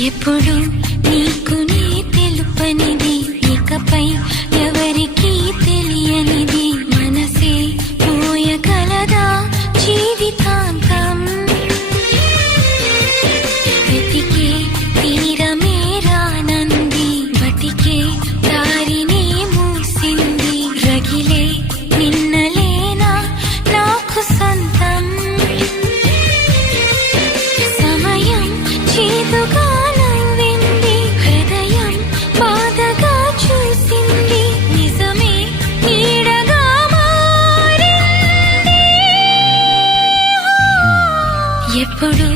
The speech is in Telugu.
ఎప్పుడు నీకు నీ తెలుపనిది, ఇకపై ఎవరికీ తెలియనిది, మనసే మోయగలదా జీవితాంతం. వెతికే తీరమే రానంది, బతికే దారినే మూసింది, రగిలే నిన్నలేనా నాకు సొంతం. సమయం చేదుగా నవ్వింది, హృదయం బాధగా చూసింది, నిజమే నీడగా మారింది. ఎప్పుడు